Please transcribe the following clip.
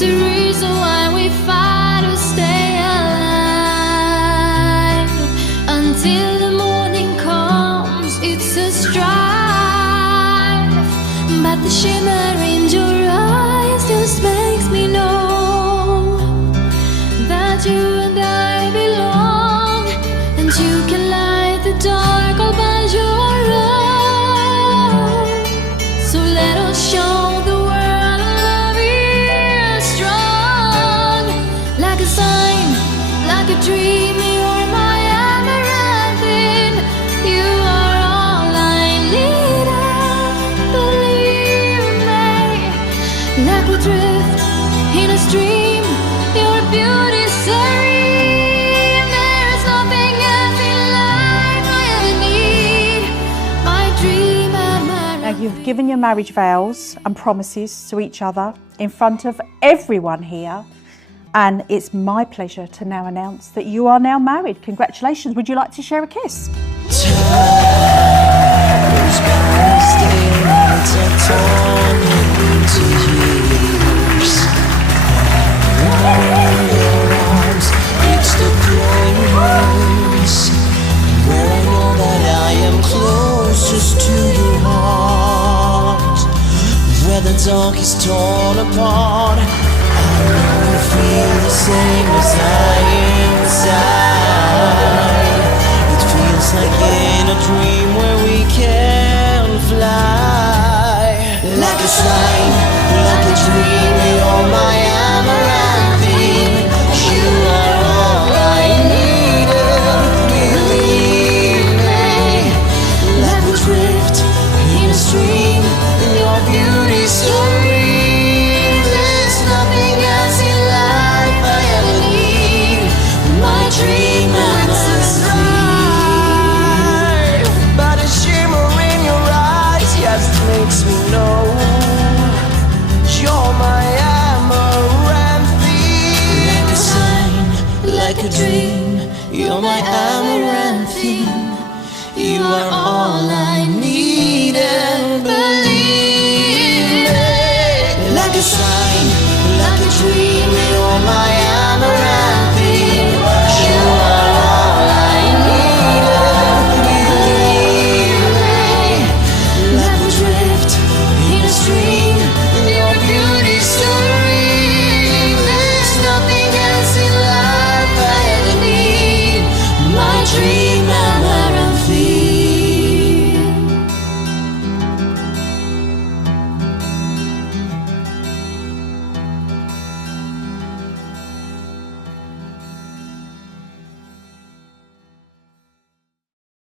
the reason why we fight to stay alive. Until the morning comes, it's a strife. But the shimmer in your eyes just makes me know that you and I belong, and you can light the dark all by your own. So let us show the world love is strong. Like a sign, like a dream, you're my amaranthine. You are all I need, believe me. Like we drift in a stream, your beauty serene. There's nothing else in life I ever need. My dream amaranthine. Now, you've given your marriage vows and promises to each other in front of everyone here, and it's my pleasure to now announce that you are now married. Congratulations. Would you like to share a kiss? It's the place where I know that I am closest to your heart. Where the dark is torn apart, I know you feel the same as I inside. It feels like in a dream where we can fly. Like a sign, like a dream, you're my amaranthine. You are all I needed, believe me. Like we drift in a stream, your beauty serene. There's nothing else in life I ever need. My dream amaranthine. But a shimmer in your eyes just makes me know you're my amaranthine. Like a sign, like a dream, you're my amaranthine. You are all I need, and believe me. Like a sign, like a dream, you're my amaranthine. You are all I need, and believe me. Like we drift in a stream, your beauty serene. There's nothing else in life I ever need. My dream